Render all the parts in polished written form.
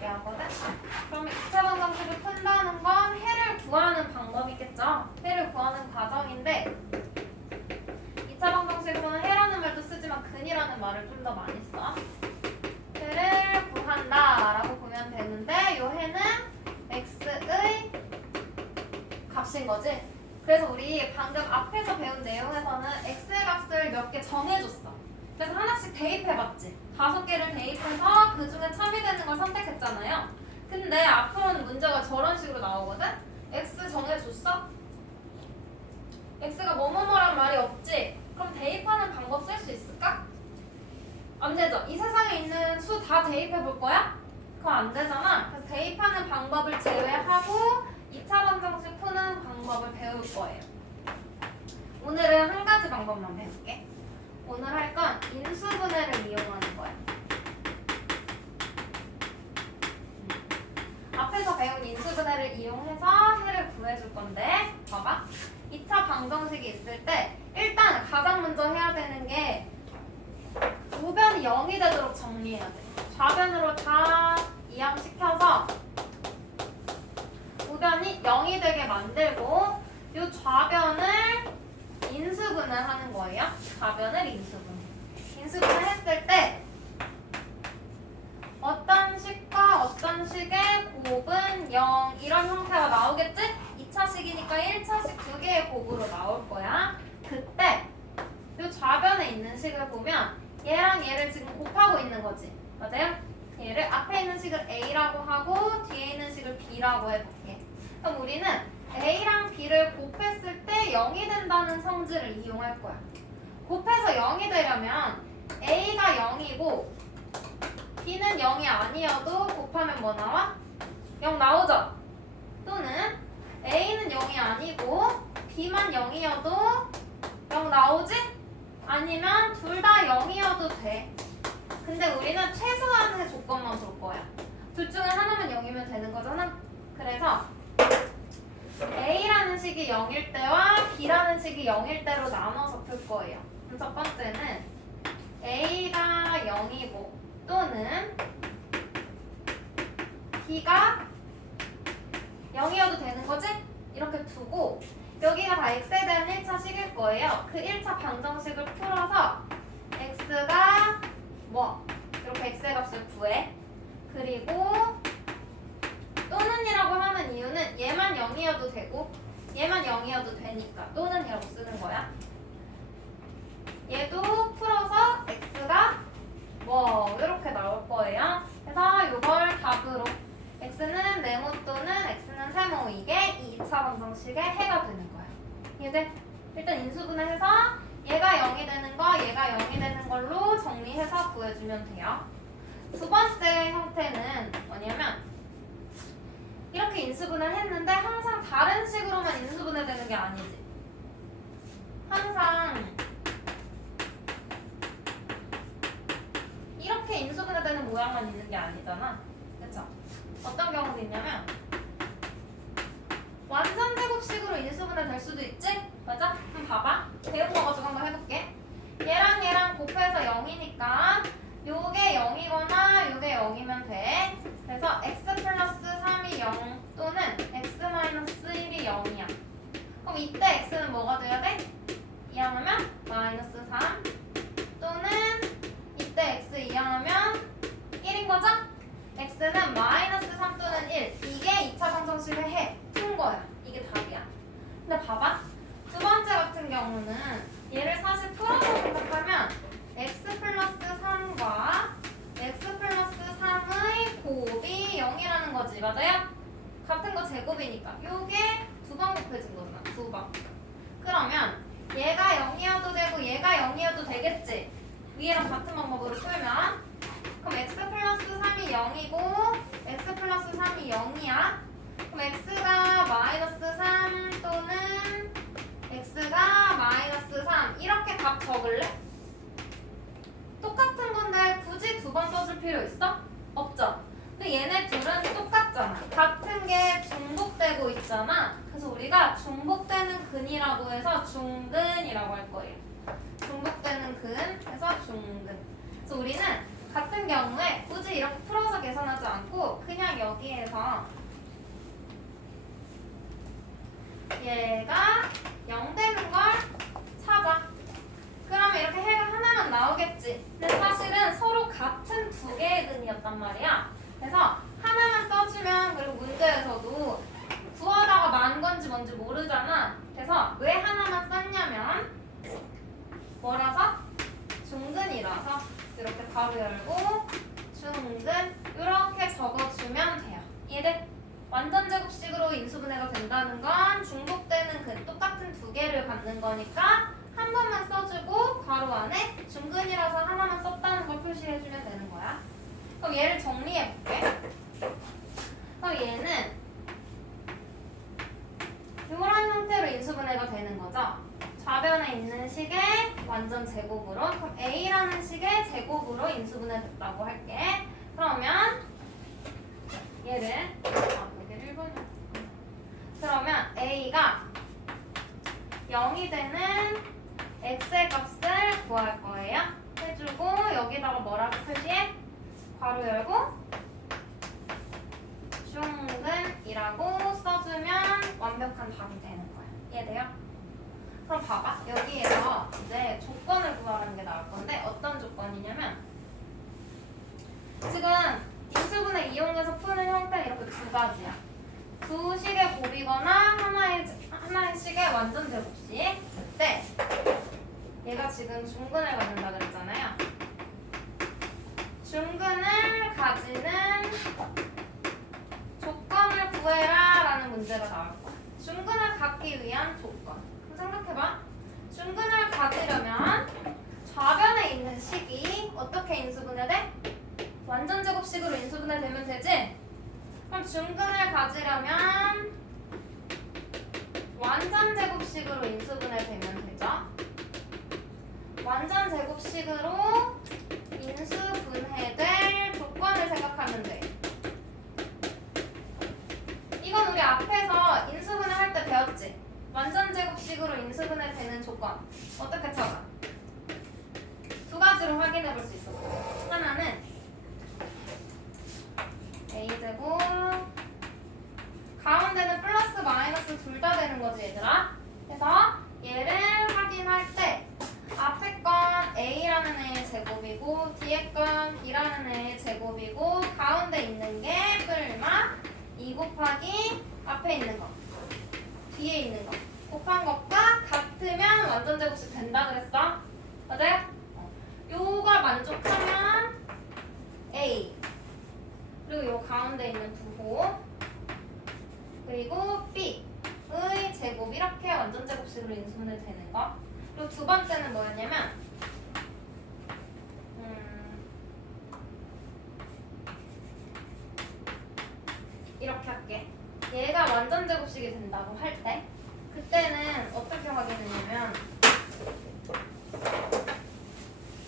이야기하거든? 그러면 2차 방정식을 푼다는 건 해를 구하는 방법이겠죠? 해를 구하는 과정인데 2차 방정식에서는 해라는 말도 쓰지만 근이라는 말을 좀 더 많이 써. 해를 구한다 라고 보면 되는데 요 해는 x의 값인 거지? 그래서 우리 방금 앞에서 배운 내용에서는 x의 값을 몇 개 정해줬어. 그래서 하나씩 대입해봤지. 5개를 대입해서 그 중에 참이되는 걸 선택했잖아요. 근데 앞으로는 문제가 저런 식으로 나오거든? x 정해줬어? x가 뭐뭐뭐란 말이 없지? 그럼 대입하는 방법 쓸 수 있을까? 안 되죠? 이 세상에 있는 수 다 대입해볼 거야? 그거 안 되잖아. 그래서 대입하는 방법을 제외하고 2차 방정식 푸는 방법을 배울 거예요. 오늘은 한 가지 방법만 배울게. 오늘 할 건 인수분해를 이용하는 거야. 앞에서 배운 인수분해를 이용해서 해를 구해줄 건데 봐봐. 2차 방정식이 있을 때 일단 가장 먼저 해야 되는 게 우변이 0이 되도록 정리해야 돼. 좌변으로 다 이항시켜서 우변이 0이 되게 만들고 이 좌변을 인수분해하는 거예요. 좌변을 인수분해 했을 때 어떤 식과 어떤 식의 곱은 0 이런 형태가 나오겠지? 2차식이니까 1차식 두 개의 곱으로 나올 거야. 그때 이 좌변에 있는 식을 보면 얘랑 얘를 지금 곱하고 있는 거지. 맞아요? 얘를 앞에 있는 식을 A라고 하고 뒤에 있는 식을 B라고 해볼게. 그럼 우리는 A랑 B를 곱했을 때 0이 된다는 성질을 이용할 거야. 곱해서 0이 되려면 A가 0이고 B는 0이 아니어도 곱하면 뭐 나와? 0 나오죠? 또는 A는 0이 아니고 B만 0이어도 0 나오지? 아니면 둘 다 0이어도 돼. 근데 우리는 최소한의 조건만 볼 거야. 둘 중에 하나만 0이면 되는 거잖아? 그래서 A라는 식이 0일 때와 B라는 식이 0일 때로 나눠서 풀 거예요. 그럼 첫 번째는 A가 0이고 또는 B가 0이어도 되는 거지? 이렇게 두고 여기가 다 x에 대한 1차식일 거예요. 그 1차 방정식을 풀어서 x가 뭐? 이렇게 x의 값을 구해. 그리고 또는이라고 하는 이유는 얘만 0이어도 되고 얘만 0이어도 되니까 또는이라고 쓰는 거야. 얘도 풀어서 x가 뭐 이렇게 나올 거예요. 그래서 이걸 답으로 x는 네모 또는 x는 세모 이게 이 2차 방정식의 해가 되는 거야. 이해돼? 일단 인수분해해서 얘가 0이 되는 거, 얘가 0이 되는 걸로 정리해서 구해주면 돼요. 두 번째 형태는 뭐냐면 이렇게 인수분해를 했는데 항상 다른 식으로만 인수분해되는 게 아니지. 항상 이렇게 인수분해되는 모양만 있는 게 아니잖아. 그쵸? 어떤 경우도 있냐면 완전 제곱식으로 인수분해 될 수도 있지? 맞아? 그럼 봐봐. 배운 거 가지고 한번 해볼게. 얘랑 얘랑 곱해서 0이니까 요게 0이거나 요게 0이면 돼. 그래서 x 플러스 3이 0 또는 x 마이너스 1이 0이야. 그럼 이때 x는 뭐가 돼야 돼? 이항하면 마이너스 3 또는 이때 x 이항하면 1인 거죠? x는 마이너스 3 또는 1 이게 2차 방정식을 해. 푼 거야. 이게 답이야. 근데 봐봐. 두 번째 같은 경우는 얘를 사실 풀어서 생각하면 x 플러스 3과 x 플러스 3의 곱이 0이라는 거지. 맞아요? 같은 거 제곱이니까 요게 두 번 곱해진 거잖아. 두 번. 그러면 얘가 0이어도 되고 얘가 0이어도 되겠지? 위에랑 같은 방법으로 풀면 그럼 x 플러스 3이 0이고 x 플러스 3이 0이야. 그럼 x가 마이너스 3 또는 x가 마이너스 3 이렇게 답 적을래? 똑같은 건데 굳이 두 번 써줄 필요 있어? 없죠? 근데 얘네 둘은 똑같잖아. 같은 게 중복되고 있잖아. 그래서 우리가 중복되는 근이라고 해서 중근이라고 할 거예요. 중복되는 근 해서 중근. 그래서 우리는 같은 경우에 굳이 이렇게 풀어서 계산하지 않고 그냥 여기에서 얘가 0 되는 걸 찾아. 그러면 이렇게 해가 하나만 나오겠지. 근데 사실은 서로 같은 두 개의 근이었단 말이야. 그래서 하나만 써주면, 그리고 문제에서도 구하다가 만 건지 뭔지 모르잖아. 그래서 왜 하나만 썼냐면 뭐라서? 중근이라서 이렇게 가로 열고 중근 이렇게 적어주면 돼요. 이해돼? 완전 제곱식으로 인수분해가 된다는 건 중복되는 근 똑같은 두 개를 갖는 거니까 한 번만 써주고 괄호 안에 중근이라서 하나만 썼다는 걸 표시해주면 되는 거야. 그럼 얘를 정리해볼게. 그럼 얘는 이런 형태로 인수분해가 되는 거죠. 좌변에 있는 식의 완전 제곱으로, 그럼 A라는 식의 제곱으로 인수분해 됐다고 할게. 그러면 얘를 여기를 1번이야. 그러면 A가 0이 되는 x의 값을 구할 거예요. 해주고 여기다가 뭐라고 표시해? 괄호 열고 중근이라고 써주면 완벽한 답이 되는 거야. 이해돼요? 그럼 봐봐. 여기에서 이제 조건을 구하라는 게 나올 건데 어떤 조건이냐면 지금 인수분해 이용해서 푸는 형태는 이렇게 두 가지야. 두 식의 곱이거나 하나의 식의 완전 제곱식. 그때 얘가 지금 중근을 갖는다 그랬잖아요. 중근을 가지는 조건을 구해라 라는 문제가 나올 거야. 중근을 갖기 위한 조건. 생각해봐. 중근을 가지려면 좌변에 있는 식이 어떻게 인수분해돼? 완전 제곱식으로 인수분해되면 되지? 그럼 중근을 가지려면 완전 제곱식으로 인수분해되면 되죠? 완전 제곱식으로 인수분해될 조건을 생각하면 돼. 이건 우리 앞에서 인수분해 할 때 배웠지? 완전 제곱식으로 인수분해 되는 조건 어떻게 찾아? 두 가지로 확인해 볼 수 있었어. 하나는 a제곱 가운데는 플러스 마이너스 둘 다 되는 거지 얘들아. 그래서 얘를 확인할 때 앞에 건 a라는 애의 제곱이고 뒤에 건 b라는 애의 제곱이고 가운데 있는 게 뿔마 2 곱하기 앞에 있는 거 뒤에 있는 거 곱한 것과 같으면 완전 제곱식 된다 그랬어? 맞아요? 요걸 만족하면 A 그리고 요 가운데 있는 부호 그리고 B의 제곱 이렇게 완전 제곱식으로 인수분해 되는 거. 그리고 두 번째는 뭐였냐면 이렇게 할게. 얘가 완전 제곱식이 된다고 할 때 그때는 어떻게 확인했냐면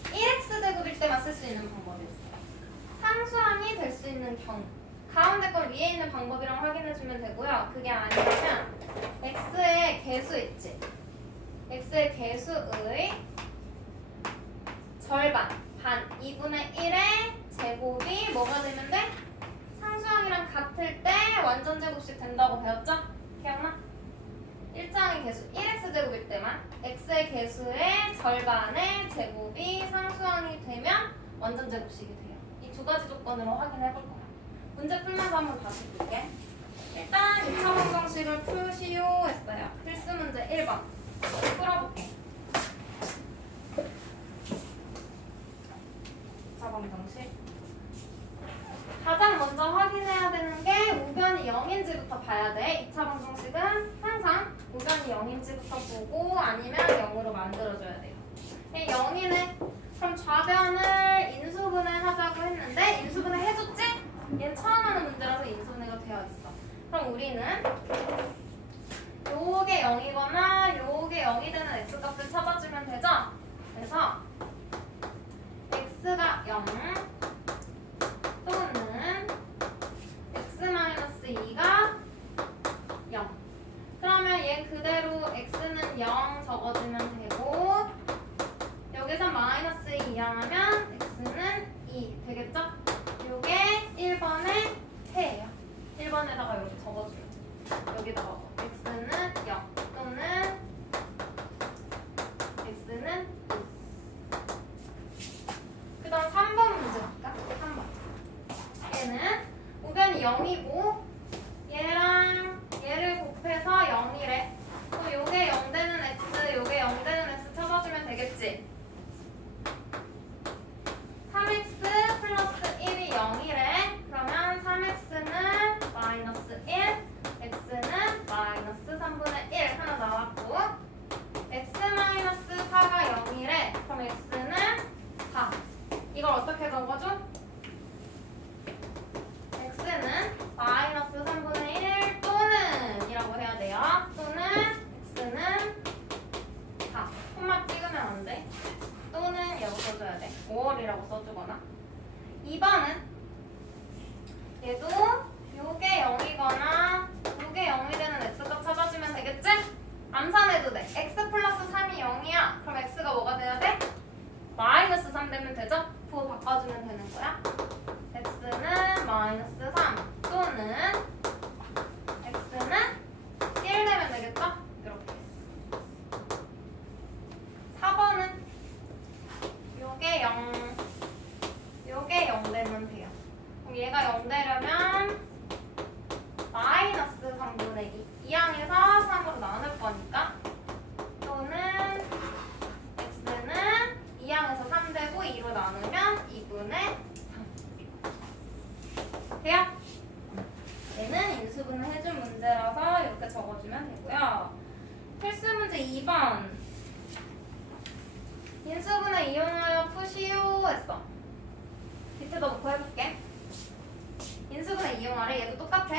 1x제곱일 때만 쓸 수 있는 방법이었어요. 상수항이 될 수 있는 경우 가운데 걸 위에 있는 방법이랑 확인해주면 되고요. 그게 아니라면 x의 개수 있지? x의 개수의 절반, 반, 2분의 1의 제곱이 뭐가 되면 돼? 상수항이랑 같을 때 완전 제곱식 된다고 배웠죠? 기억나? 일정의 개수 1x제곱일 때만 x의 개수의 절반의 제곱이 상수항이 되면 완전 제곱식이 돼요. 이 두 가지 조건으로 확인해 볼 거야. 문제 풀면서 한번 다시 볼게. 일단 2차 방정식을 푸시오 했어요. 필수 문제 1번 풀어볼게. 2차 방정식 가장 먼저 확인해야 되는 게 우변이 0인지부터 봐야 돼. 2차 방정식은 항상 우변이 0인지부터 보고 아니면 0으로 만들어줘야 돼요. 0이네. 그럼 좌변을 인수분해 하자고 했는데 인수분해 해줬지? 얘는 처음 하는 문제라서 인수분해가 되어 있어. 그럼 우리는 요게 0이거나 요게 0이 되는 x값을 찾아주면 되죠? 그래서 x가 0 또는 x-2가 0. 그러면 얘 그대로 x는 0 적어주면 되고 여기서 마이너스 2 이항하면 x는 2 여기다 넣어. x는 0 또는 x는 2. 그 다음 3번 문제 볼까? 3번. 얘는 우변이 0이고 얘랑 얘를 곱해서 0이래. 그럼 요게 0 되는 x, 요게 0 되는 x 찾아주면 되겠지? 3x 플러스 1이 0이래. 그러면 3x는 마이너스 1, x는 마이너스 3분의 1 하나 나왔고 x 마이너스 4가 0이래. 그럼 x는 4. 이걸 어떻게 적어줘? x는 마이너스 3분의 1 또는 이라고 해야 돼요. 또는 x는 4. 콤마 찍으면 안 돼. 또는 이라고 써줘야 돼. 5월이라고 써주거나. 2번은 얘도 요게 0이거나 요게 0이 되는 x값 찾아주면 되겠지? 암산해도 돼. x 플러스 3이 0이야. 그럼 x가 뭐가 돼야 돼? 마이너스 3 되면 되죠? 도 바꿔주면 되는 거야. x는 마이너스 3 또는 x는 1 되면 되겠죠? 이렇게. 4번은 요게 0 요게 0 되면 돼요. 그럼 얘가 0 되려면 마이너스 3분의 2 2항에서 3으로 나눌 거니까 또는 x는 2항에서 3 되고 2로 나누면 2분의 3 돼요? 얘는 인수분해 해준 문제라서 이렇게 적어주면 되고요. 필수 문제 2번 인수분해 이용하여 푸시오 했어. 밑에다 놓고 해볼게. 인수분해 이용하래. 얘도 똑같아.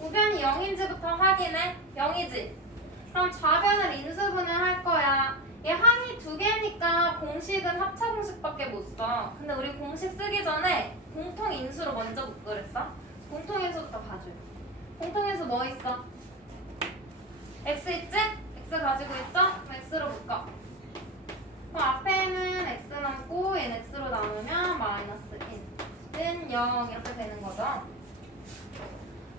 우변이 0인지부터 확인해. 0이지. 그럼 좌변을 인수분해 할 거야. 얘 항이 2개니까 공식은 합차 공식밖에 못 써. 근데 우리 공식 쓰기 전에 공통 인수로 먼저 묶으랬어. 공통 인수부터 봐줘요. 공통 인수 뭐 있어? x 있지? x 가지고 있죠? 그럼 x로 묶어. 그럼 앞에는 x 남고 얘는 x로 나누면 마이너스 1는 0 이렇게 되는 거죠.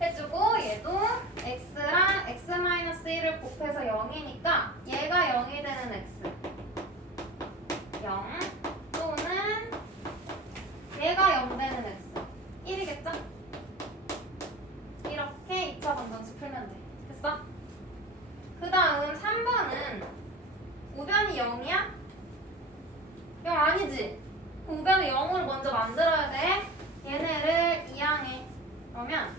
해주고 얘도 x랑 x-1을 곱해서 0이니까 얘가 0이 되는 x 0 또는 얘가 0 되는 x 1이겠죠? 이렇게 2차 방정식 풀면 돼. 됐어? 그 다음 3번은 우변이 0이야? 0 아니지? 우변을 0으로 먼저 만들어야 돼. 얘네를 2항에 그러면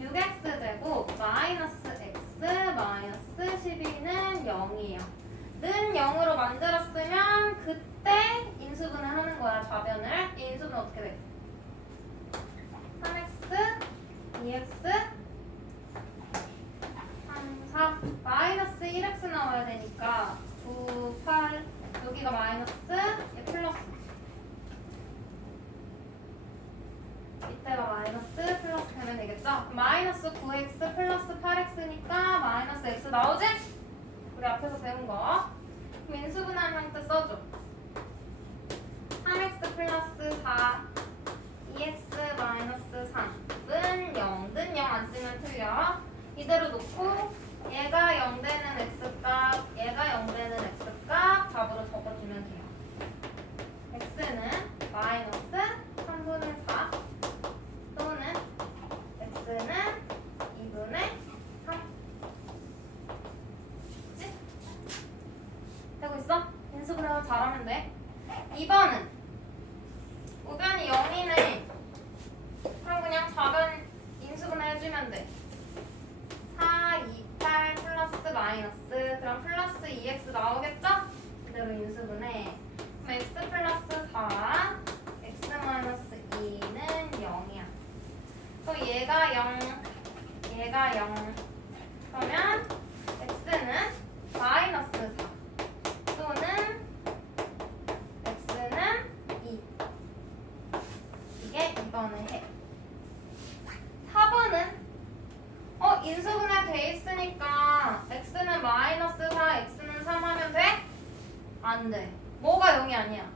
6x 되고 마이너스 x 마이너스 12는 0이에요. 는 0으로 만들었으면 그때 인수분해 하는 거야. 좌변을. 이 인수분 어떻게 돼? 3x 2x 3, 4 마이너스 1x 나와야 되니까 9, 8 여기가 마이너스 얘 플러스 이때가 마이너스 플러스 되면 되겠죠? 마이너스 9x 플러스 8x니까 마이너스 x 나오지? 우리 앞에서 배운 거. 그럼 인수분해한 형태 써줘. 3x 플러스 4 2x 마이너스 3은 0. 는 0 안 쓰면 틀려. 이대로 놓고 얘가 0 되는 x값 얘가 0 되는 x값 답으로 적어주면 돼요. x는 마이너스 3분의 4 또는 x는 2분의 3 그치? 되고 있어? 인수분해만 잘하면 돼. 2번은 우변이 0이네. 그럼 그냥 좌변 인수분해 해주면 돼. 4, 2, 8 플러스 마이너스 그럼 플러스 2x 나오겠죠? 그대로 인수분해. 그럼 x 플러스 4 x 마이너스 2는 0이야. 또 얘가 0 얘가 0 그러면 x는 마이너스 4 또는 x는 2 이게 2번의 해. 4번은 인수분해 돼 있으니까 x는 마이너스 4 x는 3 하면 돼? 안 돼. 뭐가 0이 아니야?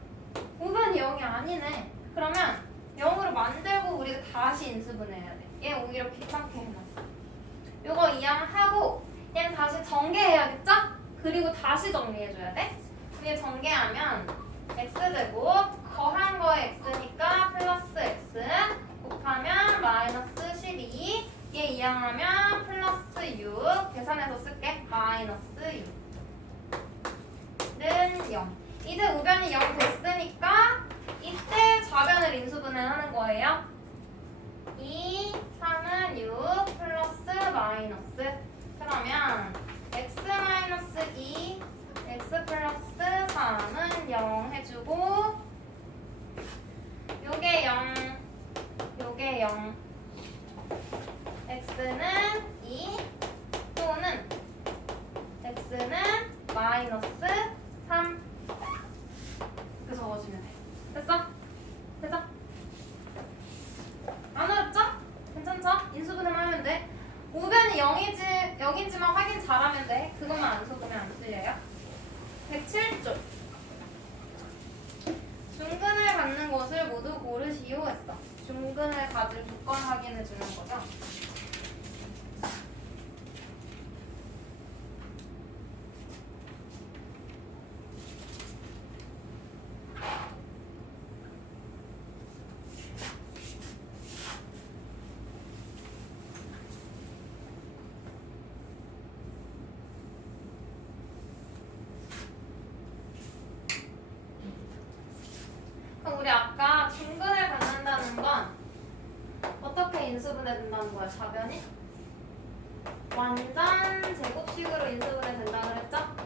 우변이 0이 아니네. 그러면 0으로 만들고 우리가 다시 인수분해해야 돼. 얘 오히려 귀찮게 해놨어. 요거 이항하고 얘는 다시 전개해야겠죠? 그리고 다시 정리해줘야 돼. 위에 전개하면 x제곱 더한 거에 x니까 플러스 x 곱하면 마이너스 12 얘 이항하면 플러스 6 계산해서 쓸게. 마이너스 6는 0. 이제 우변이 0 됐으니까 이때 좌변을 인수분해하는 거예요. 2, 3은 6 플러스 마이너스 그러면 x 마이너스 2 x 플러스 3은 0 해주고 요게 0 요게 0 x는 2 또는 x는 마이너스 3 이렇게 적어주면 돼. 됐어? 됐어? 안 어렵죠? 괜찮죠? 인수분해만 하면 돼. 우변이 0인지만 확인 잘하면 돼. 그것만 안 속으면 안 틀려요. 107조 중근을 갖는 것을 모두 고르시오 했어. 중근을 가질 조건 확인해 주는 거죠. 그럼 우리 아까 중근을 갖는다는 건 어떻게 인수분해 된다는 거야? 좌변이? 완전 제곱식으로 인수분해 된다 그랬죠?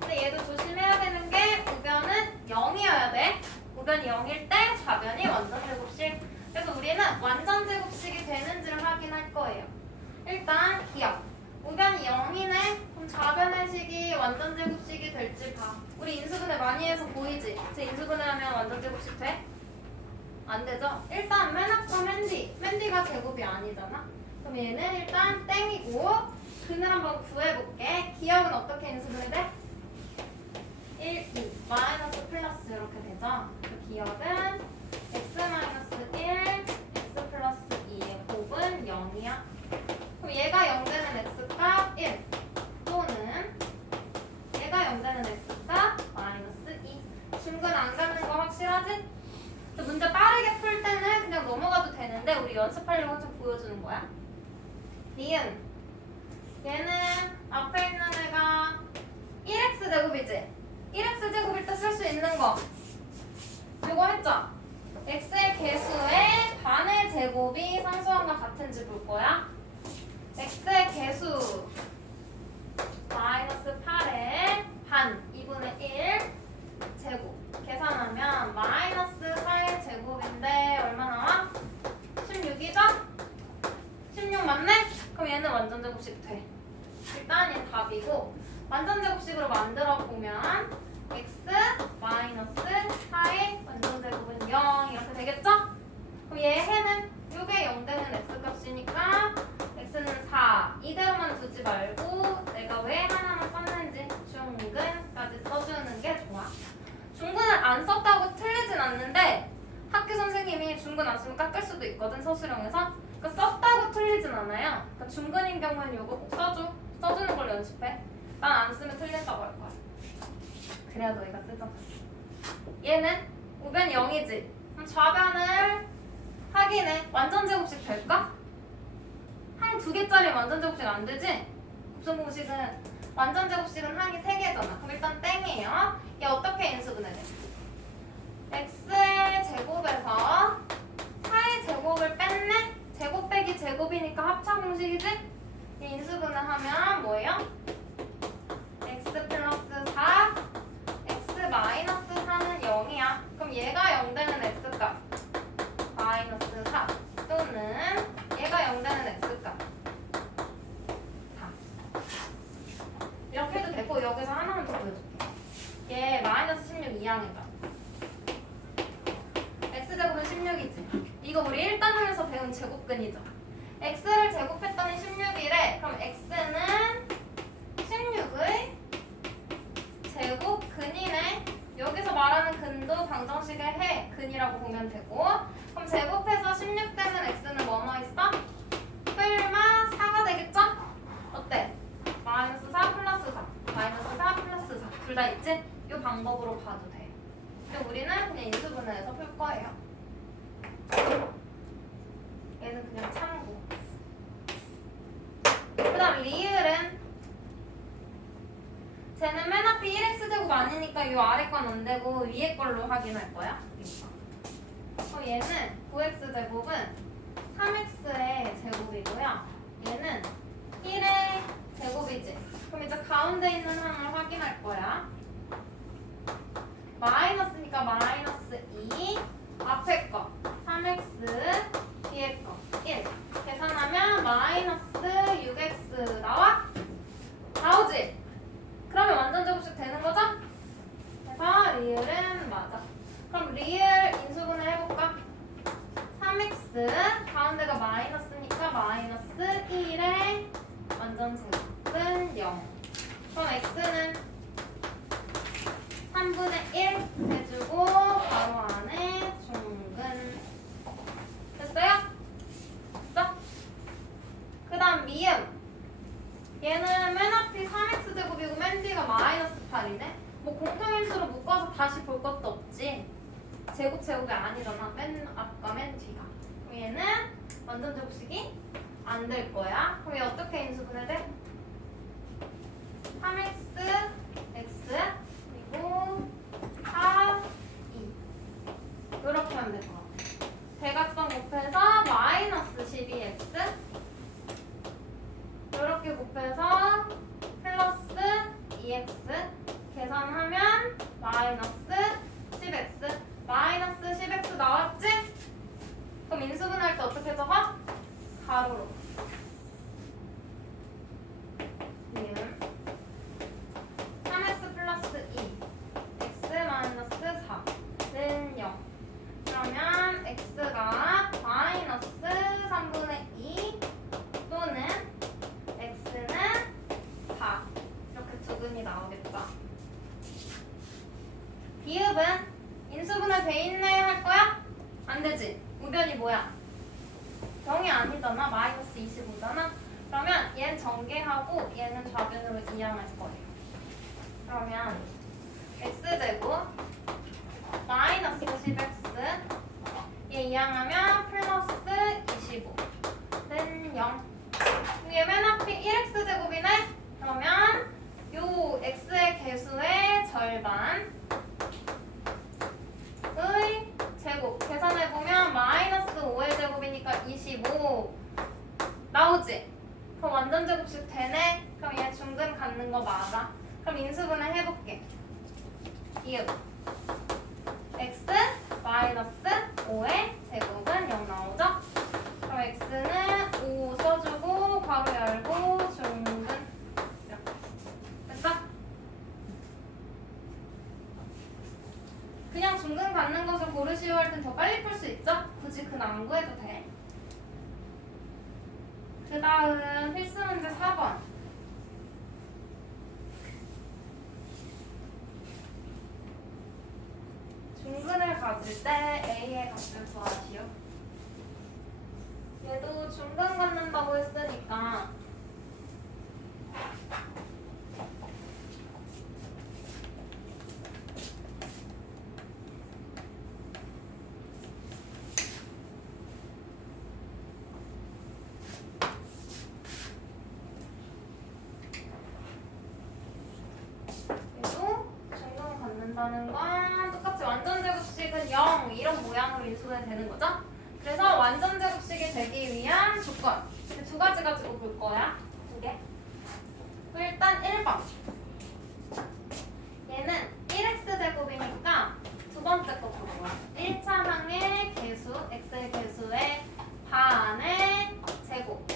근데 얘도 조심해야 되는 게 우변은 0이어야 돼. 우변이 0일 때 좌변이 완전 제곱식. 그래서 우리는 완전 제곱식이 되는지를 확인할 거예요. 일단 기억. 우변이 0이네? 그럼 좌변의 식이 완전 제곱식이 될지 봐. 우리 인수분해 많이 해서 보이지? 제 인수분해하면 완전 제곱식 돼? 안 되죠? 일단 맨 앞과 맨디가 제곱이 아니잖아? 그럼 얘는 일단 땡이고 근을 한번 구해볼게. 기억은 어떻게 인수분해 돼? 1, 2, 마이너스 플러스 이렇게 되죠? 그 기억은 x 마이너스 1, x 플러스 2의 곱은 0이야. 그럼 얘가 0 되는 x값 1 또는 얘가 0 되는 x값 마이너스 2. 중근 안 갖는 거 확실하지? 문제 빠르게 풀 때는 그냥 넘어가도 되는데 우리 연습하려고 좀 보여주는 거야. 니은 얘는 앞에 있는 애가 1x 제곱이지? 1x 제곱일 때 쓸 수 있는 거 이거 했죠? x의 개수의 반의 제곱이 상수함과 같은지 볼 거야. x의 개수 마이너스 8의 반 2분의 1 제곱 계산하면 마이너스 4의 제곱인데 얼마 나와? 16이죠? 16 맞네? 그럼 얘는 완전 제곱식 돼. 일단 얘는 답이고 완전 제곱식으로 만들어 보면 x 마이너스 4의 완전 제곱은 0 이렇게 되겠죠? 그럼 얘 해는 요게 0 되는 x 값이니까 x는 4 이대로만 두지 말고 내가 왜 하나만 썼는지 중근까지 써주는 게 좋아. 중근을 안 썼다고 틀리진 않는데 학교 선생님이 중근 안 쓰면 깎을 수도 있거든 서술형에서. 그러니까 썼다고 틀리진 않아요. 그러니까 중근인 경우는 요거 꼭 써줘. 써주는 걸 연습해. 난 안 쓰면 틀린다고 할 거야. 그래야 너희가 쓰잖아. 얘는 우변이 0이지? 그럼 좌변을 확인해. 완전 제곱식 될까? 항 2개짜리 완전 제곱식 안 되지? 곱셈 공식은 완전 제곱식은 항이 3개잖아. 그럼 일단 땡이에요. 얘 어떻게 인수분해 돼? x의 제곱에서 4의 제곱을 뺐네? 제곱 빼기 제곱이니까 합차 공식이지? 얘 인수분해하면 뭐예요? x 플러스 4 x 마이너스 4는 0이야. 그럼 얘가 0 되는 x값 마이너스 4 또는 얘가 0 되는 x값 4 이렇게 해도 되고 여기서 하나만 더 보여줄게. 얘 마이너스 16 이항해봐. x제곱은 16이지. 이거 우리 1단원에서 배운 제곱근이죠. x를 제곱했더니 16이래. 그럼 x는 16의 제곱근이네. 여기서 말하는 근도 방정식의 해 근이라고 보면 되고. 그럼 제곱해서 16 되는 x는 뭐뭐 있어? 뿔마 4가 되겠지? 봐도 돼요. 근데 우리는 그냥 인수분해해서 풀 거예요. 얘는 그냥 참고. 그 다음 리을은 쟤는 맨 앞에 1x제곱 아니니까 이 아래 건 안 되고 위에 걸로 확인할 거야. 그럼 얘는 9x제곱은 3x의 제곱이고요. 얘는 1의 제곱이지. 그럼 이제 가운데 있는 항을 확인할 거야. 마이너스니까 마이너스 2 앞에 거 3x 뒤에 거 1 계산하면 마이너스 6x 나오지? 그러면 완전 제곱식 되는 거죠? 그래서 리을은 맞아. 그럼 리을 인수분해 해볼까? 3x 가운데가 마이너스니까 마이너스 1의 완전 제곱은 0. 그럼 x는 3분의 1 해주고 바로 안에 중근. 됐어요? 됐어? 그 다음 미음. 얘는 맨 앞이 3x제곱이고 맨 뒤가 마이너스 8이네. 뭐 공통인수로 묶어서 다시 볼 것도 없지. 제곱이 아니잖아. 맨 앞과 맨 뒤가. 그럼 얘는 완전 제곱식이 안 될 거야. 그럼 얘 어떻게 인수분해 돼? 3x x 그리고 4 2 이렇게 하면 될 것 같아. 대각선 곱해서 마이너스 12x 이렇게 곱해서 플러스 2x 계산하면 마이너스 10x 마이너스 10x 나왔지? 그럼 인수분할 때 어떻게 적어? 가로로. 미음 3x 플러스 2 x 마이너스 4는 0. 그러면 x가 마이너스 3분의 2 또는 x는 4 이렇게 두근이 나오겠다. 비읍은 인수분해 돼 있네 할 거야? 안 되지. 우변이 뭐야? 0이 아니잖아. 마이너스 25잖아. 그러면 얘는 전개하고 얘는 좌변으로 이항할 거예요. 그러면 x제곱 마이너스 10x 얘 이항하면 플러스 25는 0. 얘 맨 앞이 1x제곱이네? 그러면 요 x의 개수의 절반의 제곱 계산해보면 마이너스 5의 제곱이니까 25 나오지? 그럼 완전 제곱식 되네? 그럼 얘 중근 갖는 거 맞아. 그럼 인수분해 해볼게. 이응 x 마이너스 5의 제곱은 0 나오죠? 그럼 x는 5 써주고 괄호 열고 중근 이렇게 됐어? 그냥 중근 갖는 것을 고르시오 할 땐 더 빨리 풀 수 있죠? 굳이 근 안 구해도 돼. 그 다음 필수 문제 4번. 중근을 가질 때 A의 값을 구하시오. 얘도 중근 갖는다고 했으니까 갖는다는 건 똑같이 완전 제곱식은 0 이런 모양으로 인수분해 되는 거죠? 그래서 완전 제곱식이 되기 위한 조건 두 가지 가지고 볼 거야. 두 개. 일단 1번 얘는 1x제곱이니까 두 번째 거 볼 거야. 1차 항의 개수 x의 개수의 반의 제곱.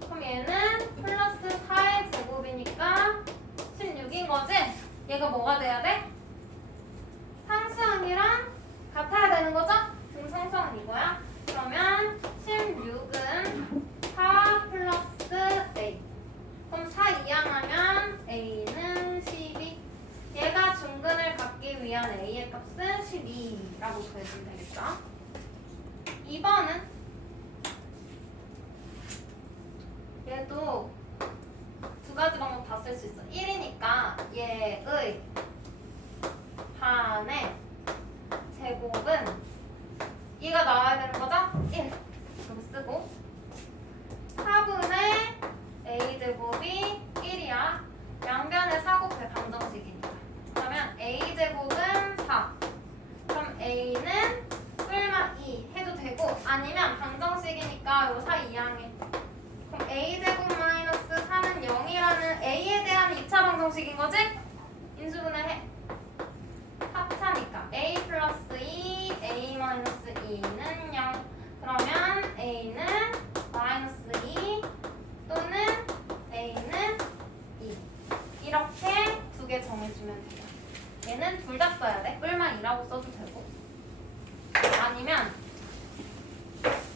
그럼 얘는 플러스 4의 제곱이니까 16인 거지? 얘가 뭐가 돼야 돼? 상수항이랑 같아야 되는 거죠? 지금 상수항은 이거야. 그러면 16은 4 플러스 a. 그럼 4 이항하면 a는 12. 얘가 중근을 갖기 위한 a의 값은 12라고 구해주면 되겠죠? 2번은 얘도 두 가지 방법 다 쓸 수 있어. 1이니까 얘의 방정식인 거지? 인수분해 해. 합차니까 a 플러스 2, a 마이너스 2는 0. 그러면 a는 마이너스 2 또는 a는 2. 이렇게 두 개 정해주면 돼요. 얘는 둘 다 써야 돼. 뿔만 2라고 써도 되고. 아니면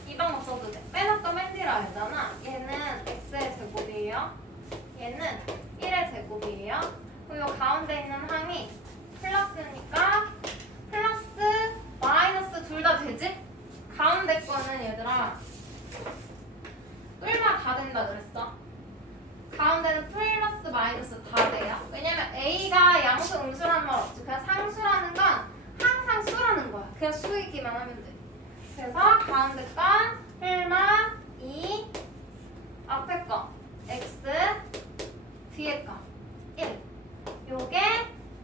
이 방법 써도 돼. 빼놨던 맨 뒤로 알잖아. 얘는 x의 제곱이에요. 얘는 1의 제곱이에요. 그리고 가운데 있는 항이 플러스니까 플러스 마이너스 둘 다 되지? 가운데 거는 얘들아 뿔마 다 된다 그랬어. 가운데는 플러스 마이너스 다 돼요. 왜냐면 A가 양수 음수라는 말 없지. 그냥 상수라는 건 항상 수라는 거야. 그냥 수이기만 하면 돼. 그래서 가운데 건 뿔마 2, 앞에 거 x, 뒤에 거 1. 요게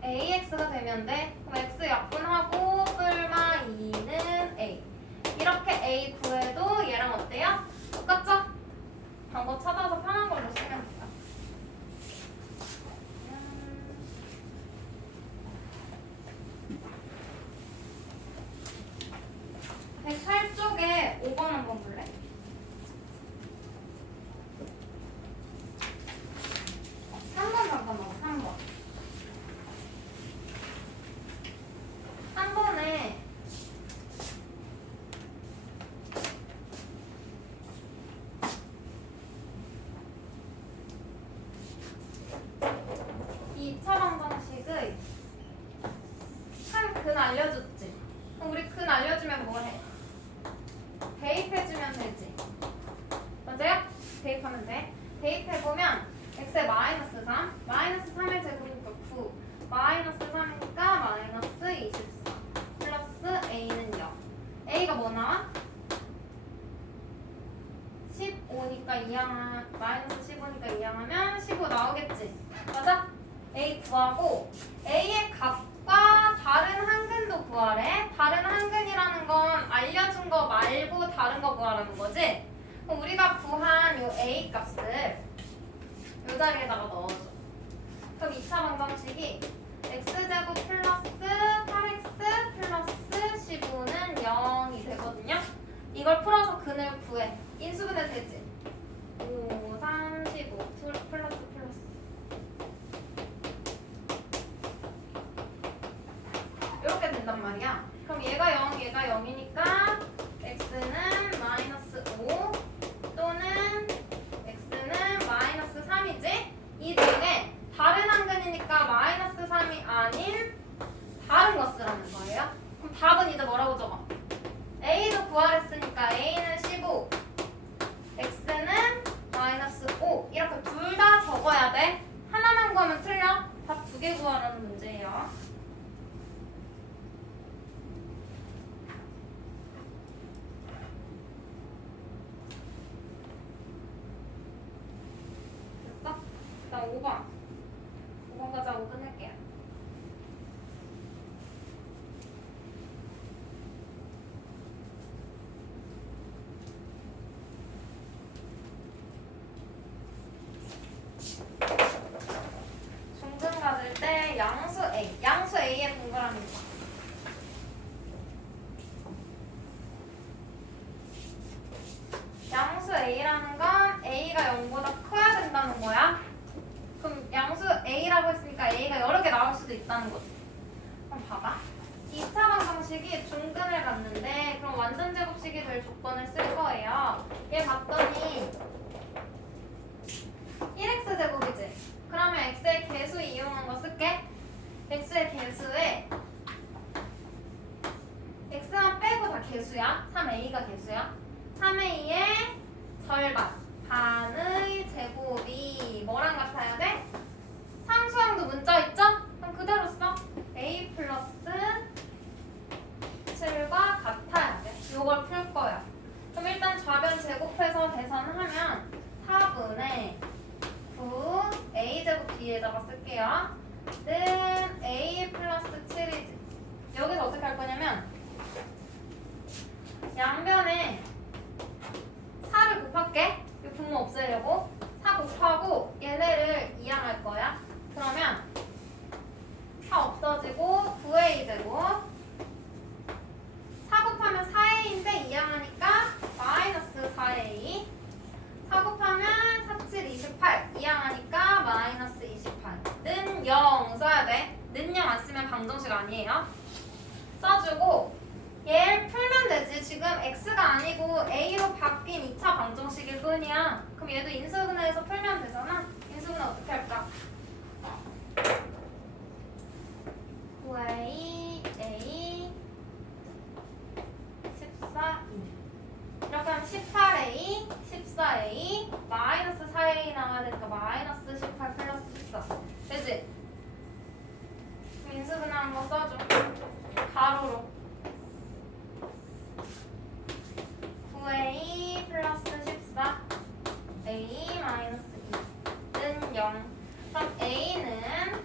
AX가 되면 돼. 그럼 X 약분하고 뿔마 2는 A. 이렇게 A 구해도 얘랑 어때요? 똑같죠? 방법 찾아서 편한 걸로 쓰면 돼요. 108쪽에 5번 한번 볼래? 잠깐만, 3번. 3번에 이 2차 방정식의 한 근 알려줬지? 그럼 우리 근 알려주면 뭐 해? 대입해주면 되지. 맞아요? 대입하면 돼. 대입해보면 x의 마이너스 3, 마이너스 3의 제곱이니까 9, 마이너스 3이니까 마이너스 24, 플러스 a는 0. a가 뭐 나와? 15니까 이항하면 마이너스 15니까 이항하면 15 나오겠지. 맞아? a 구하고 a의 값과 다른 한근도 구하래. 다른 한근이라는 건 알려준 거 말고 다른 거 구하라는 거지. 그럼 우리가 구한 요 a 값을 요 자리에다가 넣어줘. 그럼 2차 방정식이 x제곱 플러스 8x 플러스 15는 0이 되거든요. 이걸 풀어서 근을 구해. 인수분해 되지? 5, 3, 15 플러스 이렇게 된단 말이야. 그럼 얘가 0, 얘가 0이니까 x는 마이너스 5 또는 x는 마이너스 3이지? 이 중에 다른 한근이니까 마이너스 3이 아닌 다른 거 쓰라는 거예요. 그럼 답은 이제 뭐라고 적어? a도 구하랬으니까 a는 15, x는 마이너스 5 이렇게 둘 다 적어야 돼. 하나만 구하면 틀려. 답 두 개 구하라는 문제예요. 됐어? 그다음 5번 가자고 끝낼게요. 중근 가질 때 양수 A의 동그라미입니다. 양수 A라는 건 A가 0보다 커야 된다는 거야. 그럼 양수 A라고 했으니까 A가 여러 개 나올 수도 있다는 거지. 그럼 봐봐. 2차 방정식이 중근을 갖는데 그럼 완전 제곱식이 될 조건을 쓸 거예요. 얘 봤더니 1x 제곱이지. 그러면 x의 개수 이용한 거 쓸게. x의 개수에 x만 빼고 다 개수야. 3a가 개수야. 3a의 절반, 반의 제곱이 뭐랑 같아야 돼? 상수항도 문자 있죠? 그럼 그대로 써. a 플러스 7과 같아야 돼. 요걸 풀 거야. 그럼 일단 좌변 제곱해서 계산하면 4분의 9 a제곱 뒤에다가 쓸게요. 는 a 플러스 7이지. 여기서 어떻게 할 거냐면 양변에 4를 곱할게. 이 분모 없애려고 4 곱하고 얘네를 이항할 거야. 그러면 4 없어지고 9a 제곱 4 곱하면 4a인데 이항하니까 마이너스 4a 4 곱하면 4, 7, 28 이항하니까 마이너스 28는 0 써야 돼. 는 0 안 쓰면 방정식 아니에요. 써주고 얘를 풀면 되지. 지금 x가 아니고 a로 바뀐 2차 방정식일 뿐이야. 그럼 얘도 인수분해해서 풀면 되잖아. 인수분해 어떻게 할까? 9a a 14 2 이렇게 하면 18a 14a 마이너스 4a 나와야 되니까 마이너스 18 플러스 14 되지? 그럼 인수분해 한번 써줘. 가로로 9a 플러스 14 a 마이너스 2는 0 그럼 a는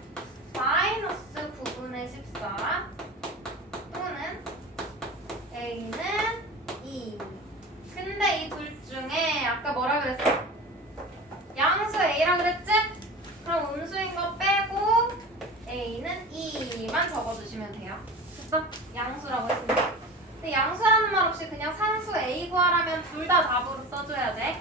마이너스 9분의 14 또는 a는 2 근데 이 둘 중에 아까 뭐라 그랬어? 양수 a라 그랬지? 그럼 음수인 거 빼고 a는 2만 적어주시면 돼요. 됐어? 양수라고 했습니다. 근데 양수라는 말 없이 그냥 상수 a 구하라면 둘 다 답으로 써줘야 돼.